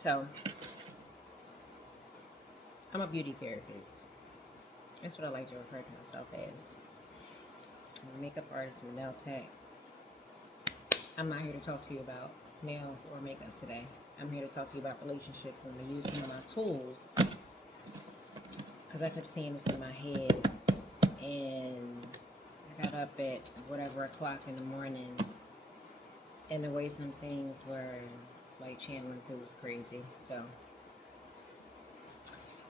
So, I'm a beauty therapist. That's what I like to refer to myself as. I'm a makeup artist with nail tech. I'm not here to talk to you about nails or makeup today. I'm here to talk to you about relationships, and I'm going to use some of my tools because I kept seeing this in my head, and I got up at whatever o'clock in the morning, and the way some things were like channeling through was crazy. So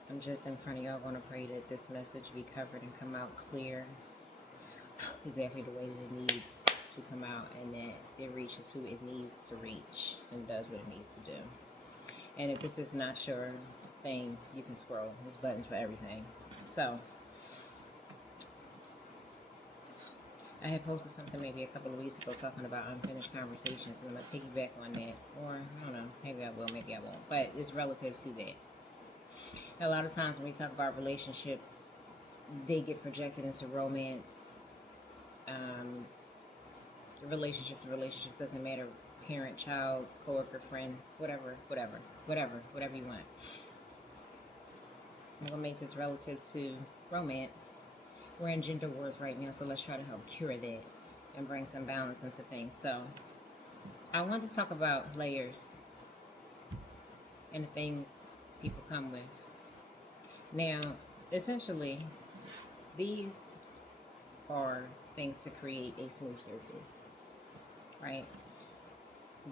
I'm just in front of y'all going to pray that this message be covered and come out clear, exactly the way that it needs to come out, and that it reaches who it needs to reach and does what it needs to do. And if this is not your thing, you can scroll. There's buttons for everything. So I had posted something maybe a couple of weeks ago talking about unfinished conversations, and I'm going to piggyback on that. Or, I don't know, maybe I will, maybe I won't. But it's relative to that. A lot of times when we talk about relationships, they get projected into romance. Relationships doesn't matter. Parent, child, coworker, friend, whatever you want. I'm going to make this relative to romance. We're in gender wars right now, so let's try to help cure that and bring some balance into things. So I want to talk about layers and the things people come with. Now, essentially, these are things to create a smooth surface, right?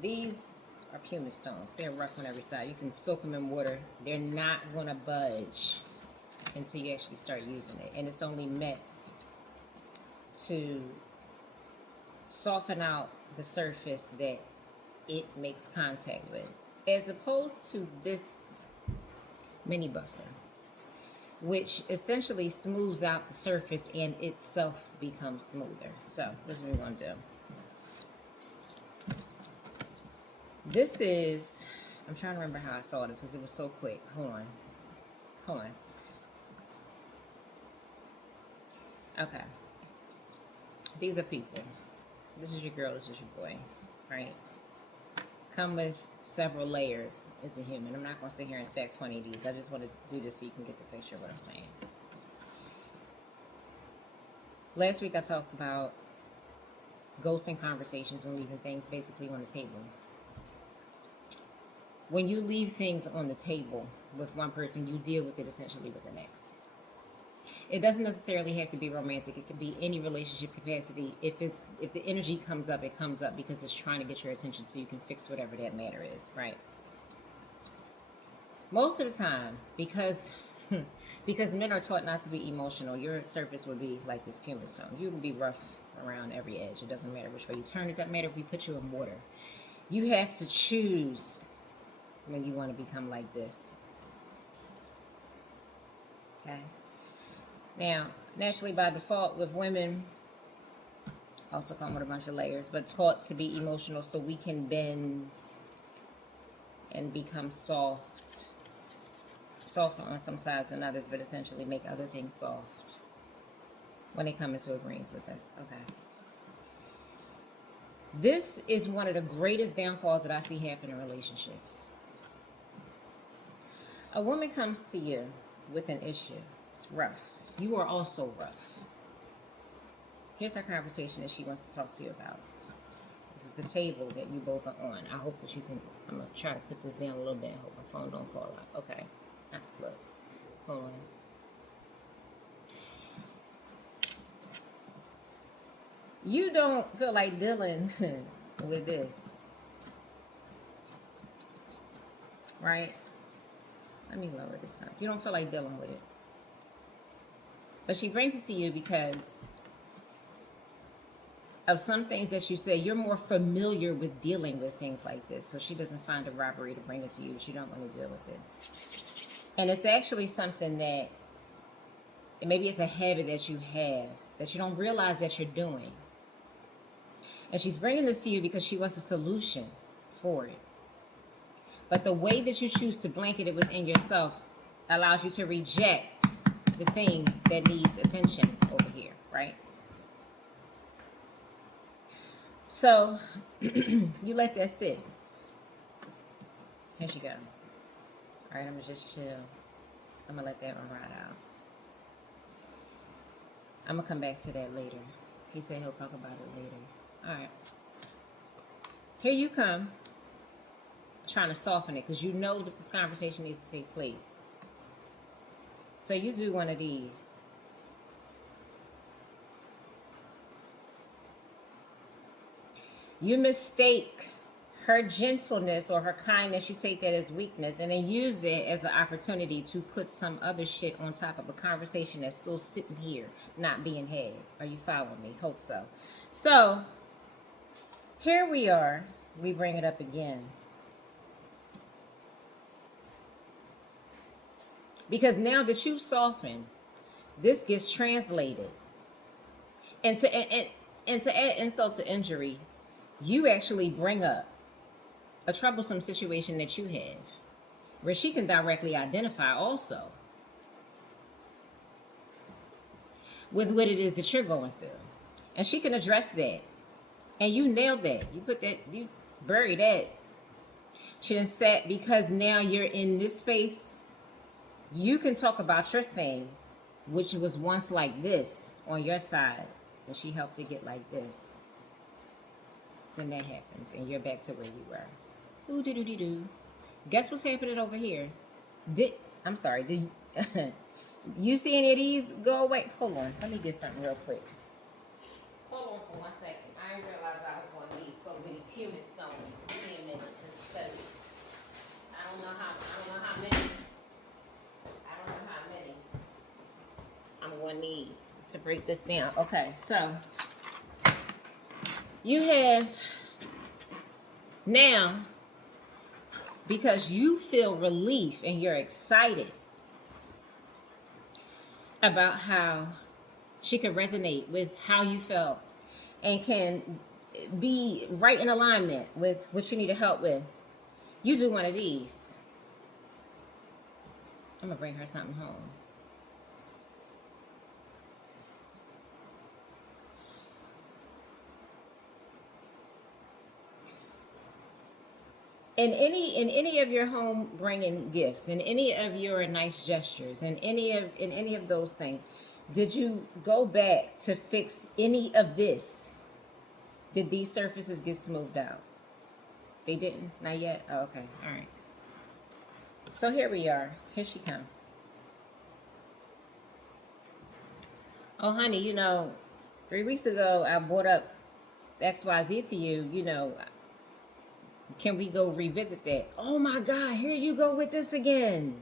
These are pumice stones. They're rough on every side. You can soak them in water. They're not going to budge until you actually start using it. And it's only meant to soften out the surface that it makes contact with, as opposed to this mini buffer, which essentially smooths out the surface and itself becomes smoother. So this is what we're going to do. This is, I'm trying to remember how I saw this because it was so quick. Hold on. Okay. These are people. This is your girl, this is your boy, right? Come with several layers as a human. I'm not going to sit here and stack 20 of these. I just want to do this so you can get the picture of what I'm saying. Last week I talked about ghosting conversations and leaving things basically on the table. When you leave things on the table with one person, you deal with it essentially with the next. It doesn't necessarily have to be romantic. It can be any relationship capacity. If the energy comes up, it comes up because it's trying to get your attention so you can fix whatever that matter is, right? Most of the time, because men are taught not to be emotional, your surface would be like this pumice stone. You can be rough around every edge. It doesn't matter which way you turn it. It doesn't matter if we put you in water. You have to choose when you want to become like this. Okay? Now, naturally by default with women, also come with a bunch of layers, but taught to be emotional so we can bend and become soft. Softer on some sides than others, but essentially make other things soft when they come into agreement with us. Okay. This is one of the greatest downfalls that I see happen in relationships. A woman comes to you with an issue. It's rough. You are also rough. Here's her conversation that she wants to talk to you about. This is the table that you both are on. I hope that you can, I'm going to try to put this down a little bit and hope my phone don't fall out. Okay. Look. Hold on. You don't feel like dealing with this. Right? Let me lower this up. You don't feel like dealing with it. But she brings it to you because of some things that you say. You're more familiar with dealing with things like this. So she doesn't find a robbery to bring it to you, but you don't want to deal with it. And it's actually something that, maybe it's a habit that you have, that you don't realize that you're doing. And she's bringing this to you because she wants a solution for it. But the way that you choose to blanket it within yourself allows you to reject the thing that needs attention over here, right? So you let that sit. Here she goes. All right, I'm going to just chill. I'm going to let that one ride out. I'm going to come back to that later. He said he'll talk about it later. All right. Here you come, trying to soften it because you know that this conversation needs to take place. So you do one of these. You mistake her gentleness or her kindness, you take that as weakness, and then use that as an opportunity to put some other shit on top of a conversation that's still sitting here, not being had. Are you following me? Hope so. So, here we are. We bring it up again. Because now that you've softened, this gets translated. And to add insult to injury, you actually bring up a troublesome situation that you have where she can directly identify also with what it is that you're going through. And she can address that. And you nailed that. You put that, you buried that. She done sat because now you're in this space. You can talk about your thing, which was once like this on your side, and she helped it get like this. Then that happens, and you're back to where you were. Ooh, doo-doo-doo-doo. Guess what's happening over here? Did you see any of these go away? Hold on, let me get something real quick. Hold on for 1 second. I didn't realize I was going to need so many pumice stones. Give me a minute to tell you. I don't know how many. I'm going to need to break this down. Okay, so you have now, because you feel relief and you're excited about how she can resonate with how you felt and can be right in alignment with what you need to help with, you do one of these. I'm going to bring her something home. In any of your home bringing gifts, in any of your nice gestures, in any of those things, did you go back to fix any of this? Did these surfaces get smoothed out? They didn't? Not yet? Oh, okay. All right. So here we are. Here she comes. Oh, honey, 3 weeks ago I brought up XYZ to you, can we go revisit that? Oh my God, here you go with this again.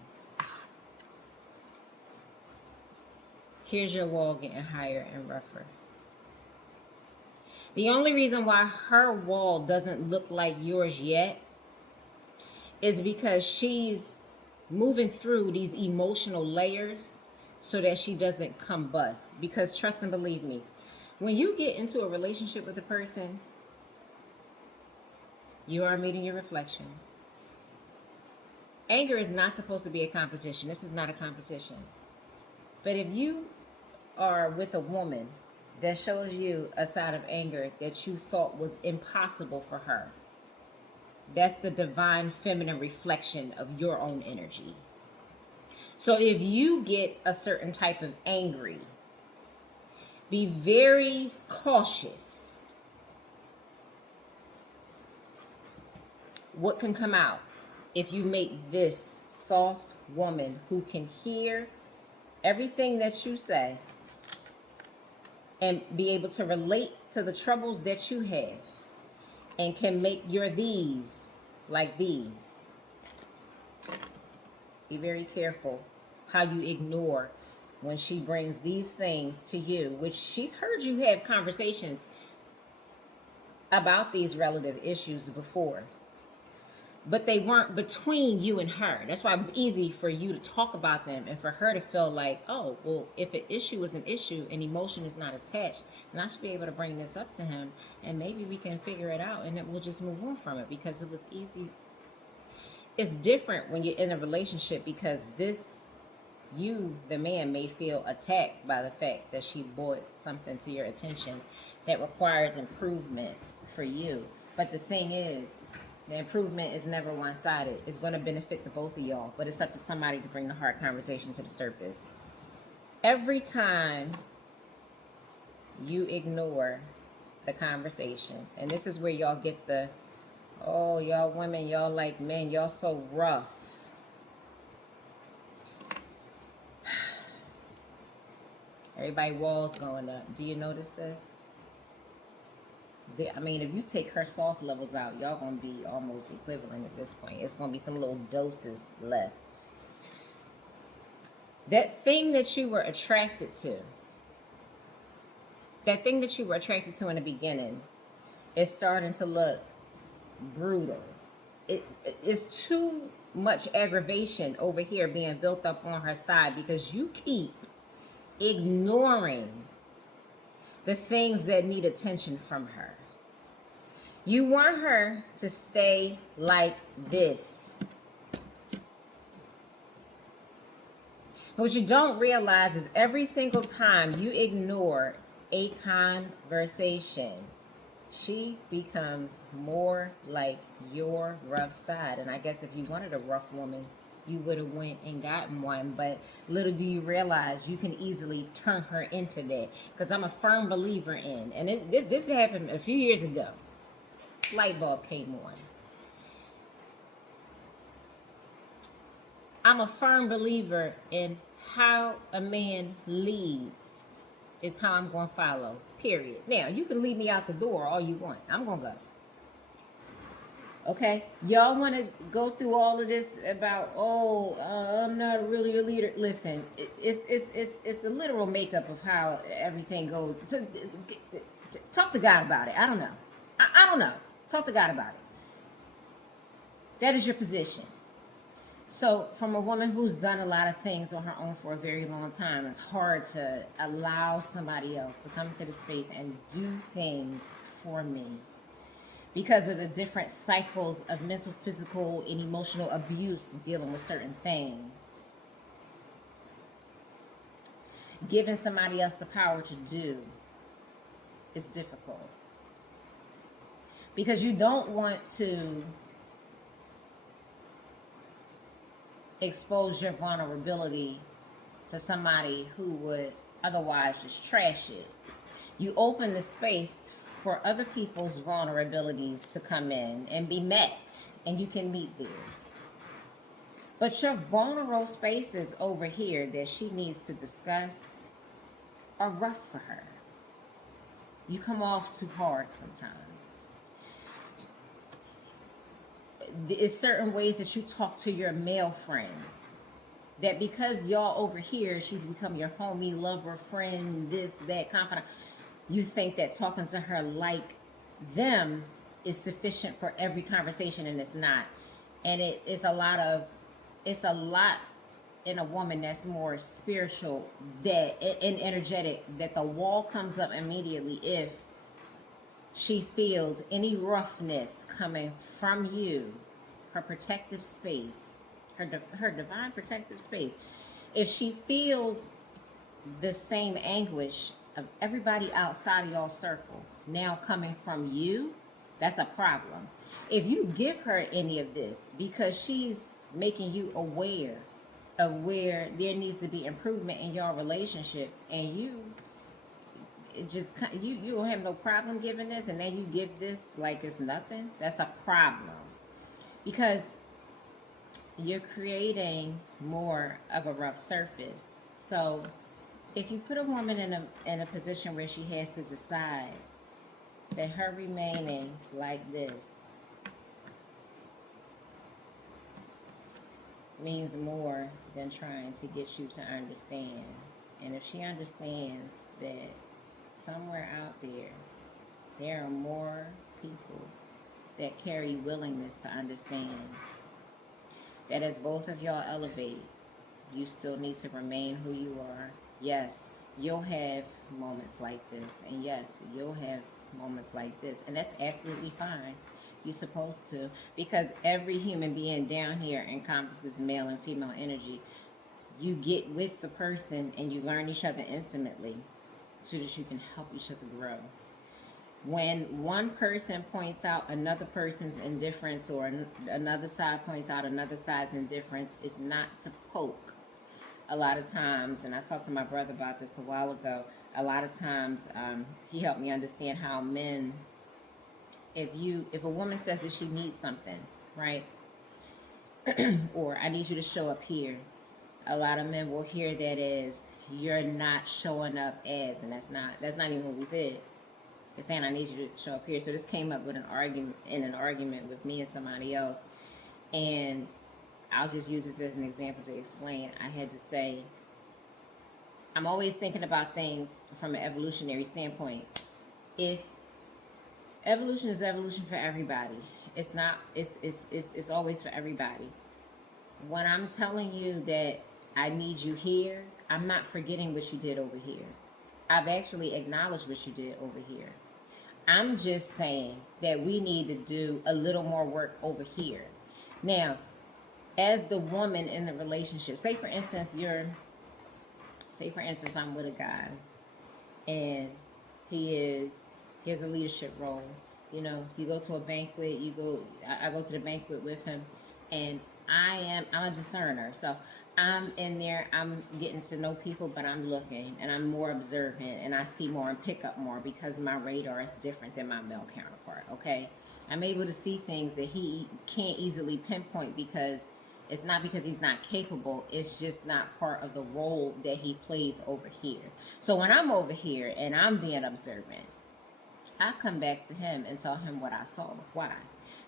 Here's your wall getting higher and rougher. The only reason why her wall doesn't look like yours yet is because she's moving through these emotional layers so that she doesn't combust. Because trust and believe me, when you get into a relationship with a person, you are meeting your reflection. Anger is not supposed to be a competition. This is not a competition. But if you are with a woman that shows you a side of anger that you thought was impossible for her, that's the divine feminine reflection of your own energy. So if you get a certain type of angry, be very cautious what can come out if you make this soft woman who can hear everything that you say and be able to relate to the troubles that you have and can make your these like these. Be very careful how you ignore when she brings these things to you, which she's heard you have conversations about these relative issues before. But they weren't between you and her. That's why it was easy for you to talk about them and for her to feel like, oh, well, if an issue is an issue and emotion is not attached, then I should be able to bring this up to him and maybe we can figure it out and then we'll just move on from it because it was easy. It's different when you're in a relationship because you, the man, may feel attacked by the fact that she brought something to your attention that requires improvement for you. But the thing is, The improvement is never one-sided. It's going to benefit the both of y'all, but it's up to somebody to bring the hard conversation to the surface. Every time you ignore the conversation, and this is where y'all get the, oh, y'all women, y'all like men, y'all so rough. Everybody walls going up. Do you notice this? I mean, if you take her soft levels out, y'all gonna be almost equivalent at this point. It's gonna be some little doses left. That thing that you were attracted to, that thing that you were attracted to in the beginning, is starting to look brutal. It's too much aggravation over here being built up on her side because you keep ignoring the things that need attention from her. You want her to stay like this. What you don't realize is every single time you ignore a conversation, she becomes more like your rough side. And I guess if you wanted a rough woman, you would have went and gotten one. But little do you realize you can easily turn her into that. Because I'm a firm believer in, and this happened a few years ago. Light bulb came on. I'm a firm believer in how a man leads is how I'm going to follow, period. Now, you can lead me out the door all you want. I'm going to go. Okay? Y'all want to go through all of this about, I'm not really a leader. Listen, it's the literal makeup of how everything goes. Talk to God about it. I don't know. I don't know. Talk to God about it. That is your position. So from a woman who's done a lot of things on her own for a very long time, it's hard to allow somebody else to come into the space and do things for me because of the different cycles of mental, physical, and emotional abuse dealing with certain things. Giving somebody else the power to do is difficult because you don't want to expose your vulnerability to somebody who would otherwise just trash it. You open the space for other people's vulnerabilities to come in and be met, and you can meet theirs. But your vulnerable spaces over here that she needs to discuss are rough for her. You come off too hard sometimes. It's certain ways that you talk to your male friends that because y'all over here, she's become your homie, lover, friend, this, that, confidant. You think that talking to her like them is sufficient for every conversation, and it's not. And it's a lot in a woman that's more spiritual that and energetic, that the wall comes up immediately if she feels any roughness coming from you, her protective space, her divine protective space. If she feels the same anguish of everybody outside of y'all circle now coming from you, that's a problem. If you give her any of this because she's making you aware of where there needs to be improvement in your relationship, and you don't have no problem giving this, and then you give this like it's nothing, that's a problem. Because you're creating more of a rough surface. So if you put a woman in a position where she has to decide that her remaining like this means more than trying to get you to understand, and if she understands that somewhere out there are more people that carry willingness to understand, that as both of y'all elevate, you still need to remain who you are. Yes, you'll have moments like this, and yes, you'll have moments like this, and that's absolutely fine. You're supposed to, because every human being down here encompasses male and female energy. You get with the person and you learn each other intimately so that you can help each other grow. When one person points out another person's indifference, or another side points out another side's indifference, is not to poke. A lot of times, and I talked to my brother about this a while ago, a lot of times he helped me understand how men, if a woman says that she needs something, right, or I need you to show up here, a lot of men will hear that as you're not showing up as, and that's not even what we said. It's saying I need you to show up here. So this came up with an argument with me and somebody else, and I'll just use this as an example to explain. I had to say, I'm always thinking about things from an evolutionary standpoint. If evolution is evolution for everybody, it's not. It's always for everybody. When I'm telling you that I need you here, I'm not forgetting what you did over here. I've actually acknowledged what you did over here. I'm just saying that we need to do a little more work over here. Now, as the woman in the relationship, say for instance I'm with a guy and he has a leadership role. You know, you go to a banquet, I go to the banquet with him, and I'm a discerner. So I'm in there, I'm getting to know people, but I'm looking and I'm more observant and I see more and pick up more because my radar is different than my male counterpart, okay? I'm able to see things that he can't easily pinpoint because it's not because he's not capable, it's just not part of the role that he plays over here. So when I'm over here and I'm being observant, I come back to him and tell him what I saw. Why?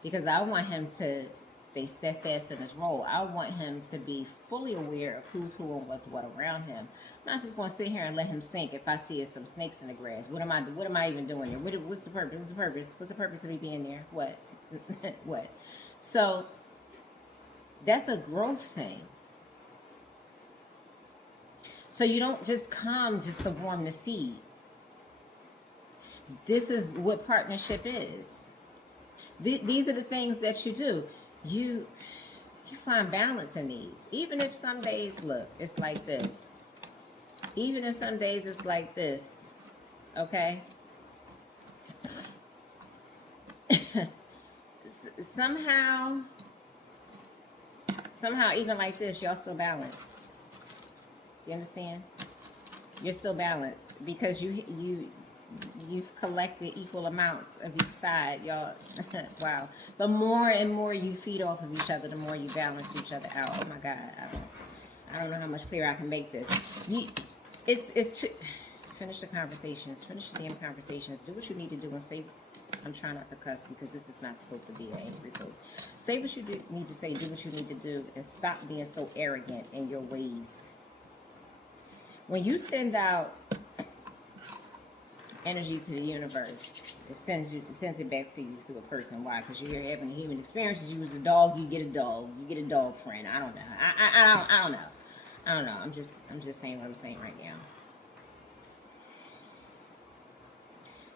Because I want him to stay steadfast in his role. I want him to be fully aware of who's who and what's what around him. I'm not just going to sit here and let him sink if I see some snakes in the grass. What am I even doing here? What's the purpose? What's the purpose of me being there? What? What? So that's a growth thing. So you don't just come just to warm the seed. This is what partnership is. These are the things that you do. You find balance in these. Even if some days, look, it's like this. Even if some days it's like this. Okay? somehow, even like this, y'all still balanced. Do you understand? You're still balanced because you've collected equal amounts of each side, y'all. Wow. The more and more you feed off of each other, the more you balance each other out. Oh my God, I don't know how much clearer I can make this. Finish the conversations. Finish the damn conversations. Do what you need to do and say. I'm trying not to cuss because this is not supposed to be an angry post. Say what you need to say. Do what you need to do, and stop being so arrogant in your ways. When you send out energy to the universe, it sends it back to you through a person. Why? Because you're having human experiences. You use a dog, you get a dog. You get a dog friend. I don't know. I don't know. I don't know. I'm just saying what I'm saying right now.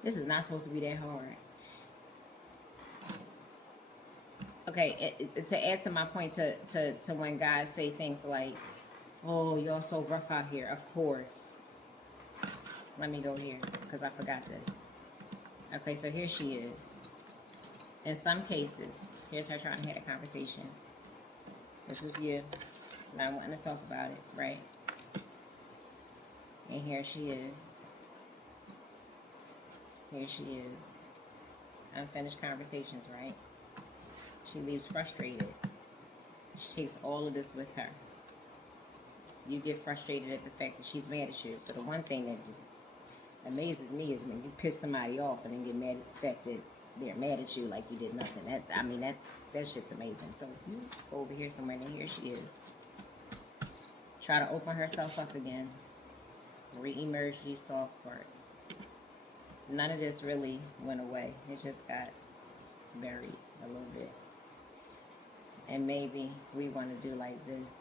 This is not supposed to be that hard. Okay, to add to my point, to when guys say things like, "Oh, y'all so rough out here." Of course. Let me go here because I forgot this. Okay, so here she is. In some cases, here's her trying to have a conversation. This is you. Not wanting to talk about it, right? And here she is. Here she is. Unfinished conversations, right? She leaves frustrated. She takes all of this with her. You get frustrated at the fact that she's mad at you. So the one thing that just amazes me is when you piss somebody off and then get mad at the fact that they're mad at you like you did nothing. That shit's amazing. So you go over here somewhere and here she is. Try to open herself up again. Re-emerge these soft parts. None of this really went away. It just got buried a little bit. And maybe we want to do like this.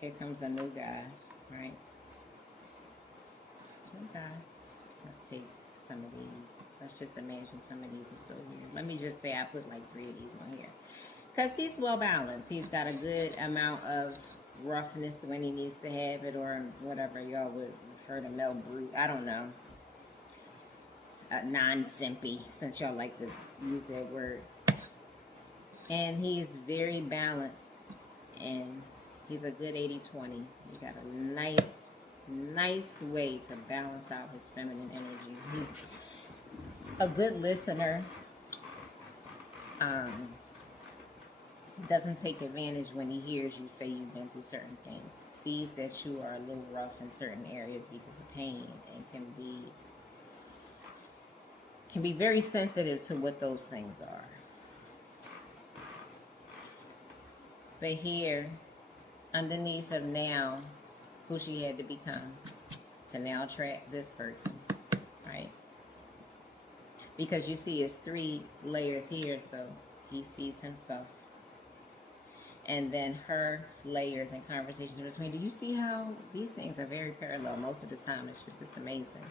Here comes a new guy, right? New guy. Let's take some of these. Let's just imagine some of these are still here. Let me just say I put like 3 of these on here. Because he's well balanced. He's got a good amount of roughness when he needs to have it, or whatever y'all would refer to male brute. I don't know. non-simpy, since y'all like to use that word. And he's very balanced, and he's a good 80-20. You got a nice way to balance out his feminine energy. He's a good listener. Doesn't take advantage when he hears you say you've been through certain things. Sees that you are a little rough in certain areas because of pain, and can be very sensitive to what those things are. But here, underneath of now, who she had to become to now attract this person, right? Because you see, it's 3 layers here, so he sees himself. And then her layers and conversations between. Do you see how these things are very parallel most of the time? It's amazing.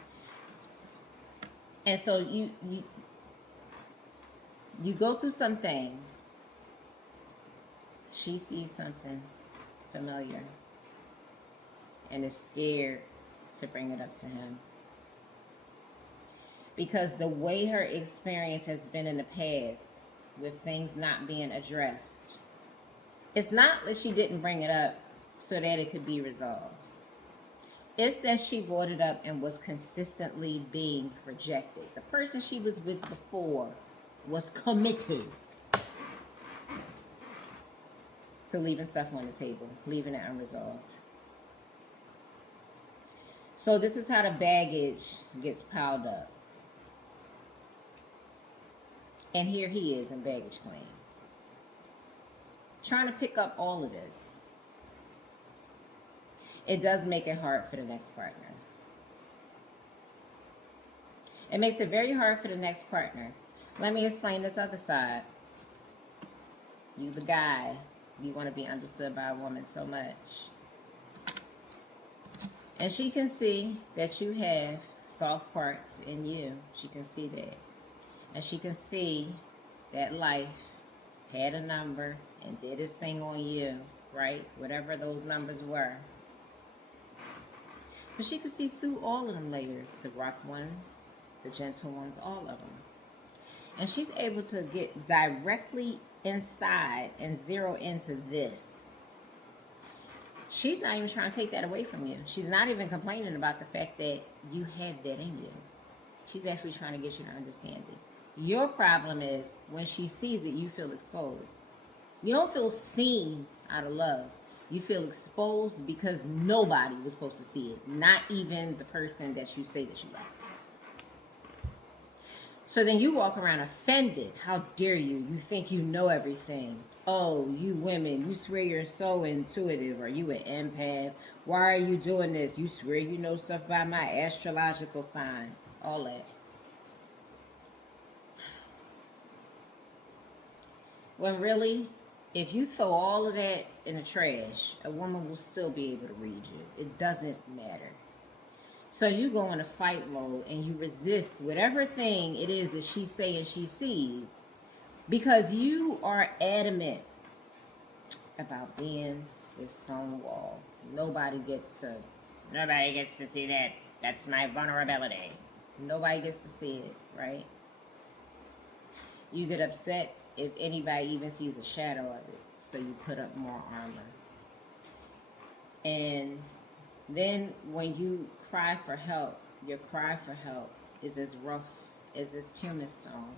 And so you go through some things. She sees something familiar and is scared to bring it up to him. Because the way her experience has been in the past with things not being addressed, it's not that she didn't bring it up so that it could be resolved. It's that she brought it up and was consistently being rejected. The person she was with before was committed to leaving stuff on the table, leaving it unresolved. So this is how the baggage gets piled up. And here he is in baggage claim, trying to pick up all of this. It does make it hard for the next partner. It makes it very hard for the next partner. Let me explain this other side. You, the guy, you want to be understood by a woman so much. And she can see that you have soft parts in you. She can see that. And she can see that life had a number and did its thing on you, right? Whatever those numbers were. But she can see through all of them layers, the rough ones, the gentle ones, all of them. And she's able to get directly inside and zero into this. She's not even trying to take that away from you. She's not even complaining about the fact that you have that in you. She's actually trying to get you to understand it. Your problem is when she sees it, you feel exposed. You don't feel seen out of love. You feel exposed because nobody was supposed to see it. Not even the person that you say that you like. So then you walk around offended. How dare you? You think you know everything. Oh, you women, you swear you're so intuitive. Are you an empath? Why are you doing this? You swear you know stuff about my astrological sign. All that. When really, if you throw all of that in the trash, a woman will still be able to read you. It doesn't matter. So you go in a fight mode and you resist whatever thing it is that she's saying she sees, because you are adamant about being this stone wall. Nobody gets to see that. That's my vulnerability. Nobody gets to see it, right? You get upset if anybody even sees a shadow of it, so you put up more armor. And then when you cry for help, your cry for help is as rough as this pumice stone.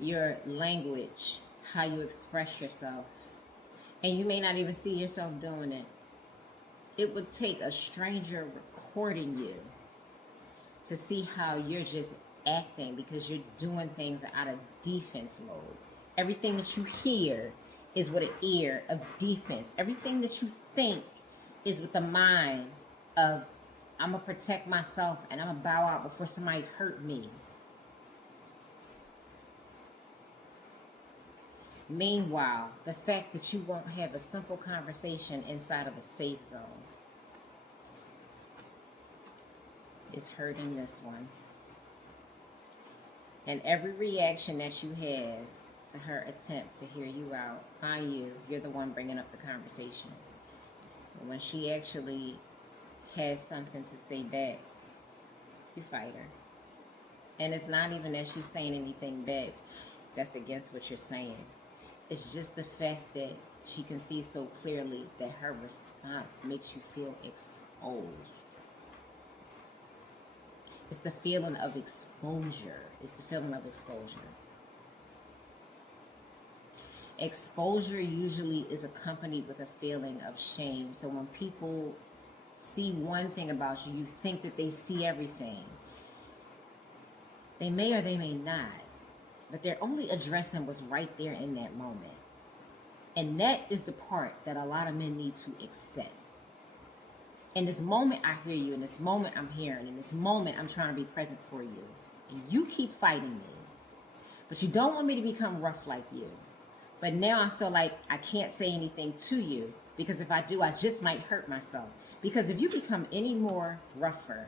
Your language, how you express yourself, and you may not even see yourself doing it. It would take a stranger recording you to see how you're just acting, because you're doing things out of defense mode. Everything that you hear is with an ear of defense. Everything that you think is with the mind of, I'm going to protect myself and I'm going to bow out before somebody hurt me. Meanwhile, the fact that you won't have a simple conversation inside of a safe zone is hurting this one. And every reaction that you have to her attempt to hear you out, mind you, you're the one bringing up the conversation. But when she actually has something to say back, you fight her. And it's not even that she's saying anything bad that's against what you're saying. It's just the fact that she can see so clearly that her response makes you feel exposed. It's the feeling of exposure. It's the feeling of exposure. Exposure usually is accompanied with a feeling of shame. So when people see one thing about you, you think that they see everything. They may or they may not, but they're only addressing what's right there in that moment. And that is the part that a lot of men need to accept. In this moment, I hear you. In this moment, I'm hearing. In this moment, I'm trying to be present for you. And you keep fighting me. But you don't want me to become rough like you. But now I feel like I can't say anything to you, because if I do, I just might hurt myself. Because if you become any more rougher,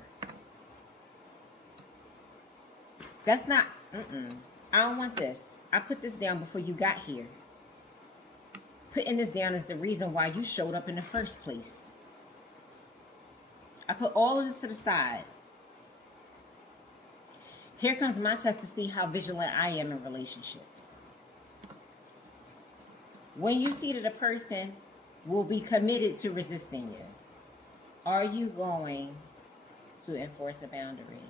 that's not, I don't want this. I put this down before you got here. Putting this down is the reason why you showed up in the first place. I put all of this to the side. Here comes my test to see how vigilant I am in relationships. When you see that a person will be committed to resisting you, are you going to enforce a boundary?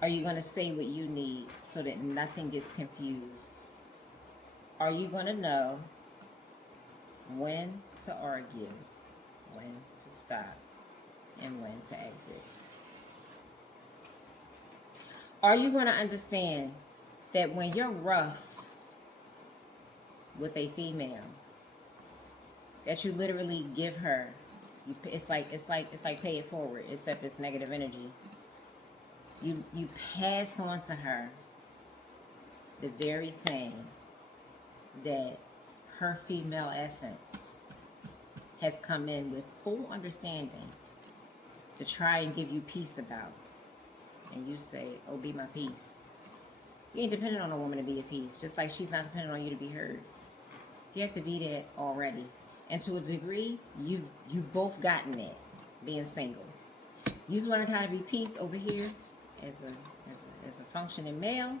Are you going to say what you need so that nothing gets confused? Are you going to know when to argue, when to stop, and when to exit? Are you going to understand that when you're rough with a female, that you literally give her, it's like pay it forward, except it's negative energy. You pass on to her the very thing that her female essence has come in with full understanding to try and give you peace about. And you say, oh, be my peace. You ain't dependent on a woman to be at peace, just like she's not dependent on you to be hers. You have to be that already. And to a degree, you've both gotten it, being single. You've learned how to be peace over here as a functioning male.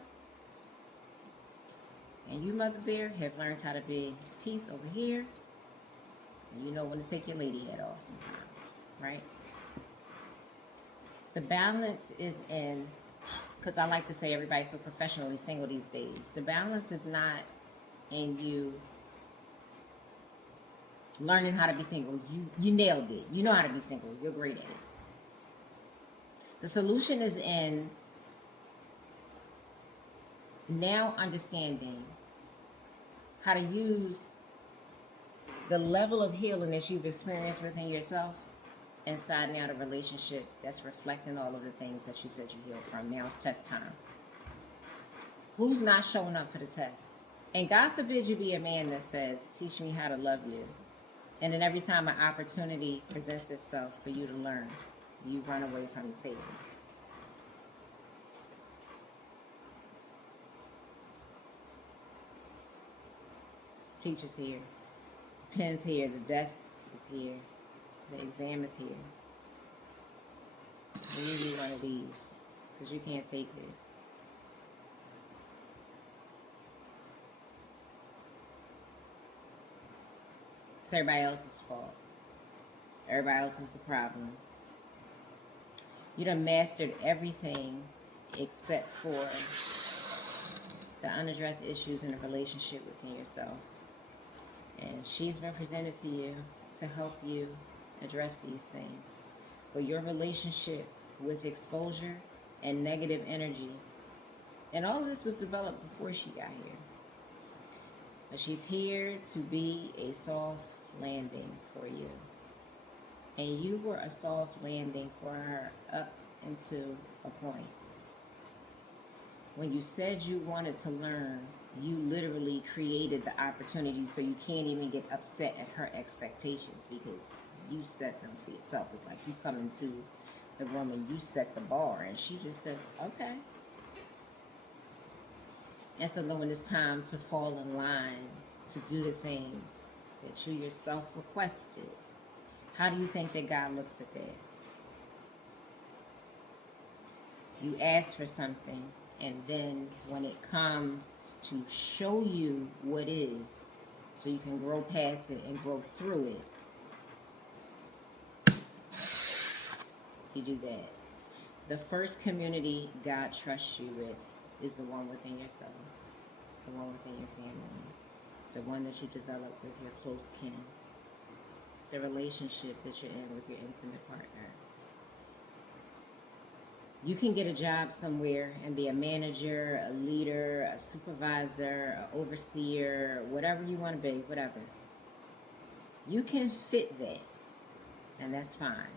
And you, Mother Bear, have learned how to be peace over here. And you know when to take your lady head off sometimes, right? The balance is in, because I like to say everybody's so professionally single these days. The balance is not in you learning how to be single. You nailed it. You know how to be single. You're great at it. The solution is in now understanding how to use the level of healing that you've experienced within yourself inside and out of a relationship that's reflecting all of the things that you said you healed from. Now it's test time. Who's not showing up for the test? And God forbid you be a man that says, teach me how to love you. And then every time an opportunity presents itself for you to learn, you run away from the table. Teacher's here. The pen's here. The desk is here. The exam is here. And you need one of these because you can't take it. It's everybody else's fault. Everybody else is the problem. You done mastered everything except for the unaddressed issues in a relationship within yourself. And she's been presented to you to help you address these things. But your relationship with exposure and negative energy, and all of this was developed before she got here. But she's here to be a soft landing for you. And you were a soft landing for her up until a point. When you said you wanted to learn, you literally created the opportunity so you can't even get upset at her expectations because you set them for yourself. It's like you come into the room and you set the bar and she just says, okay. And so then when it's time to fall in line to do the things that you yourself requested, how do you think that God looks at that? You ask for something, and then when it comes to show you what is, so you can grow past it and grow through it, you do that. The first community God trusts you with is the one within yourself, the one within your family, the one that you develop with your close kin, the relationship that you're in with your intimate partner. You can get a job somewhere and be a manager, a leader, a supervisor, an overseer, whatever you want to be, whatever. You can fit that, and that's fine.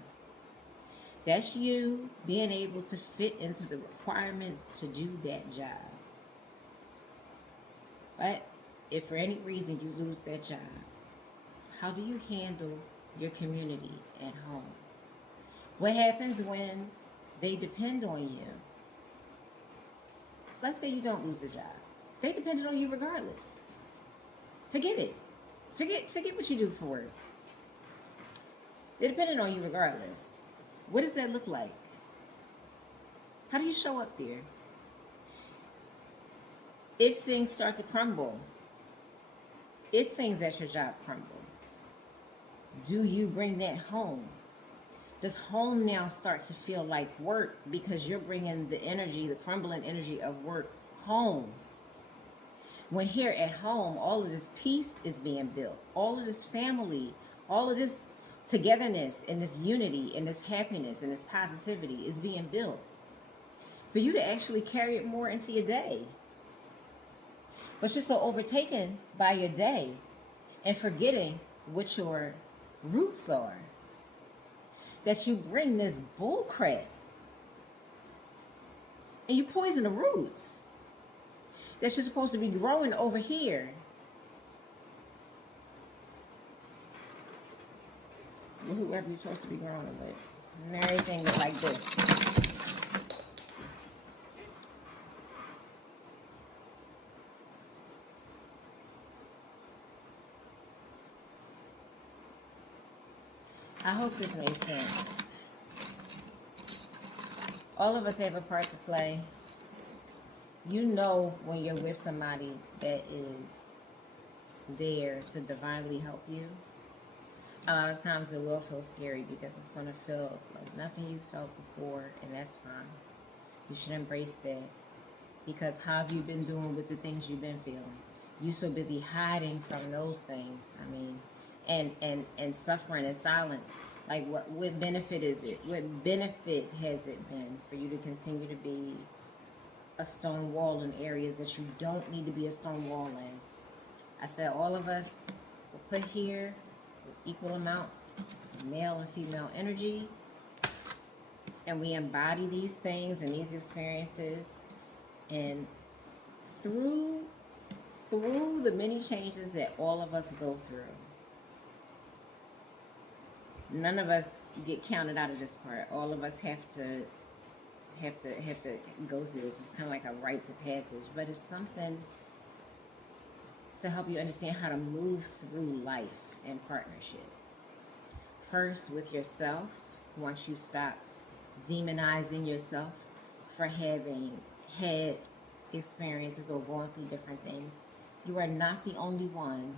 That's you being able to fit into the requirements to do that job. But if for any reason you lose that job, how do you handle your community at home? What happens when they depend on you? Let's say you don't lose a job. They depended on you regardless. Forget it. Forget what you do for work. They depended on you regardless. What does that look like? How do you show up there? If things start to crumble, if things at your job crumble, do you bring that home? Does home now start to feel like work because you're bringing the energy, the crumbling energy of work home? When here at home, all of this peace is being built, all of this family, all of this togetherness and this unity and this happiness and this positivity is being built for you to actually carry it more into your day. But you're so overtaken by your day and forgetting what your roots are that you bring this bull crap and you poison the roots that you're supposed to be growing over here. Whoever you're supposed to be growing with. And everything look like this. I hope this makes sense. All of us have a part to play. You know when you're with somebody that is there to divinely help you. A lot of times it will feel scary because it's going to feel like nothing you felt before, and that's fine. You should embrace that, because how have you been doing with the things you've been feeling? You so busy hiding from those things. I mean, and suffering in silence. Like what benefit is it? What benefit has it been for you to continue to be a stone wall in areas that you don't need to be a stone wall in? I said all of us will put here equal amounts of male and female energy, and we embody these things and these experiences, and through the many changes that all of us go through, none of us get counted out of this part. All of us have to go through this. It's kind of like a rites of passage, but it's something to help you understand how to move through life in partnership. First, with yourself. Once you stop demonizing yourself for having had experiences or going through different things, you are not the only one,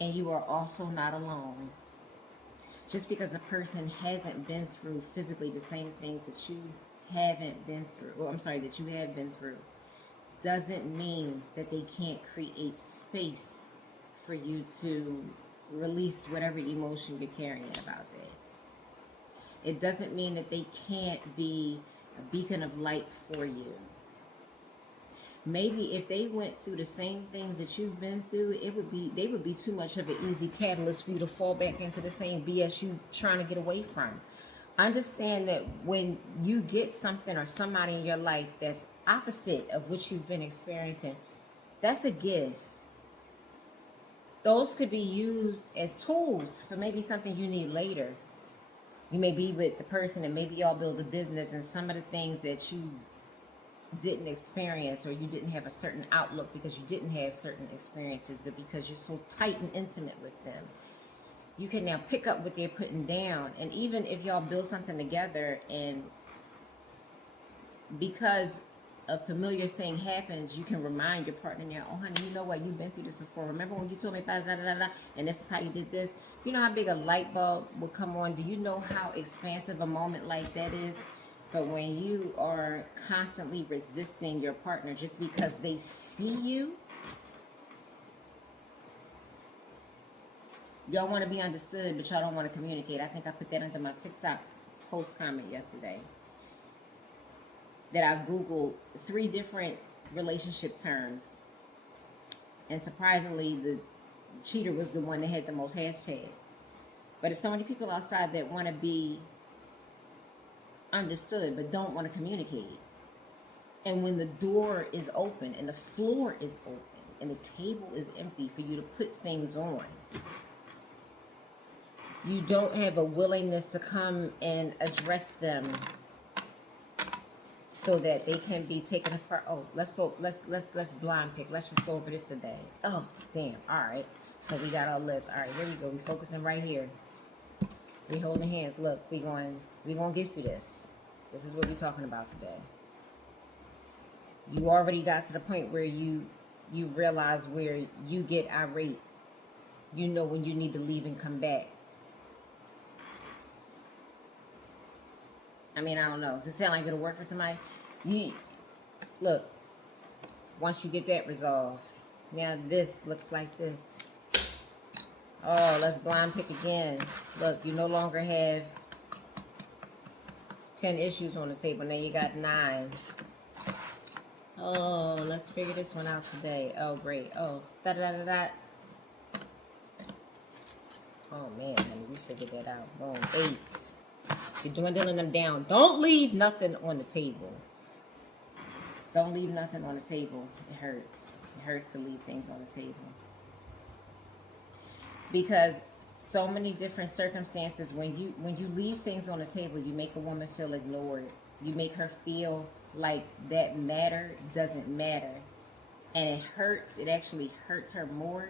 and you are also not alone. Just because a person hasn't been through physically the same things that you haven't been through, that you have been through, doesn't mean that they can't create space for you to release whatever emotion you're carrying about that. It doesn't mean that they can't be a beacon of light for you. Maybe if they went through the same things that you've been through, they would be too much of an easy catalyst for you to fall back into the same BS you trying to get away from. Understand that when you get something or somebody in your life that's opposite of what you've been experiencing, that's a gift. Those could be used as tools for maybe something you need later. You may be with the person and maybe y'all build a business, and some of the things that you didn't experience, or you didn't have a certain outlook because you didn't have certain experiences, but because you're so tight and intimate with them, you can now pick up what they're putting down. And even if y'all build something together, and because a familiar thing happens, you can remind your partner now, oh honey, you know what, you've been through this before. Remember when you told me about da da da da, and this is how you did this? You know how big a light bulb will come on? Do you know how expansive a moment like that is? But when you are constantly resisting your partner just because they see you, y'all want to be understood, but y'all don't want to communicate. I think I put that under my TikTok post comment yesterday. That I Googled 3 different relationship terms. And surprisingly, the cheater was the one that had the most hashtags. But there's so many people outside that want to be understood but don't want to communicate. And when the door is open and the floor is open and the table is empty for you to put things on, you don't have a willingness to come and address them so that they can be taken apart. Oh, let's go. Let's blind pick. Let's just go over this today. Oh, damn. All right. So we got our list. All right, here we go. We focusing right here. We holding hands. Look, we going to get through this. This is what we're talking about today. You already got to the point where you realize where you get irate. You know when you need to leave and come back. I mean, I don't know. Does it sound like it'll work for somebody? Look, once you get that resolved, now this looks like this. Oh, let's blind pick again. Look, you no longer have 10 issues on the table. Now you got 9. Oh, let's figure this one out today. Oh, great. Oh, da-da-da-da-da. Oh, man, honey, we figured that out. Boom, 8. You're dwindling them down. Don't leave nothing on the table. Don't leave nothing on the table. It hurts. It hurts to leave things on the table. Because so many different circumstances, when you leave things on the table, you make a woman feel ignored. You make her feel like that matter doesn't matter. And it hurts. It actually hurts her more,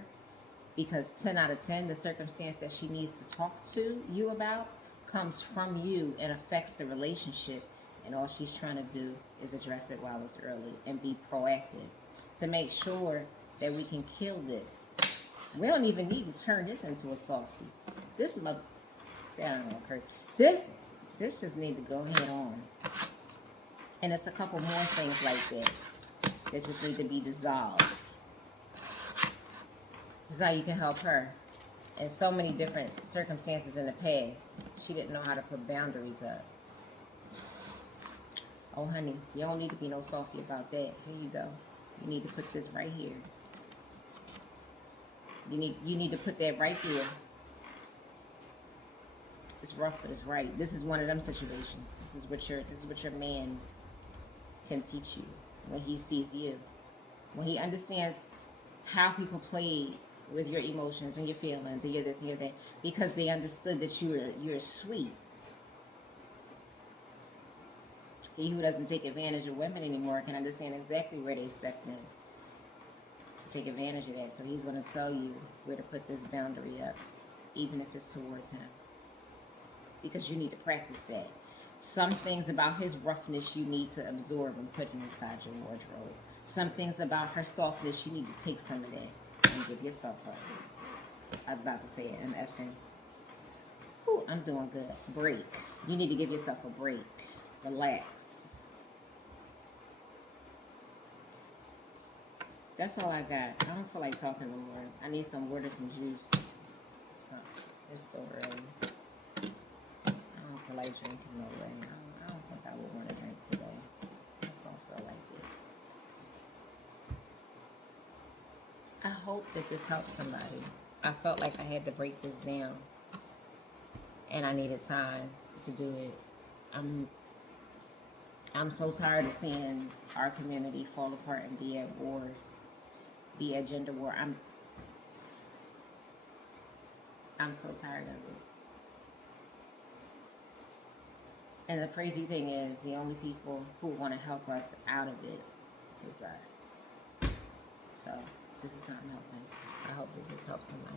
because 10 out of 10, the circumstance that she needs to talk to you about comes from you and affects the relationship, and all she's trying to do is address it while it's early and be proactive to make sure that we can kill this. We don't even need to turn this into a softie. This mother, say I don't know, curse. This just need to go head on. And it's a couple more things like that just need to be dissolved. This is how you can help her. In so many different circumstances in the past, she didn't know how to put boundaries up. Oh, honey, you don't need to be no softy about that. Here you go. You need to put this right here. You need to put that right there. It's rough, but it's right. This is one of them situations. This is what your man can teach you when he sees you. When he understands how people play with your emotions and your feelings and your this and your that, because they understood that you're sweet. He who doesn't take advantage of women anymore can understand exactly where they stepped in to take advantage of that. So he's going to tell you where to put this boundary up, even if it's towards him, because you need to practice that. Some things about his roughness you need to absorb and put inside your wardrobe. Some things about her softness you need to take some of that and give yourself up. I was about to say it, MFing. Ooh, I'm doing good. Break. You need to give yourself a break. Relax. That's all I got. I don't feel like talking no more. I need some water, some juice. So it's still early. I don't feel like drinking no way. I don't think I would want to drink today. I just don't feel like it. I hope that this helps somebody. I felt like I had to break this down, and I needed time to do it. I'm so tired of seeing our community fall apart and be at wars, be at gender war. I'm so tired of it. And the crazy thing is, the only people who want to help us out of it is us. So this is how I'm helping. I hope this has helped somebody.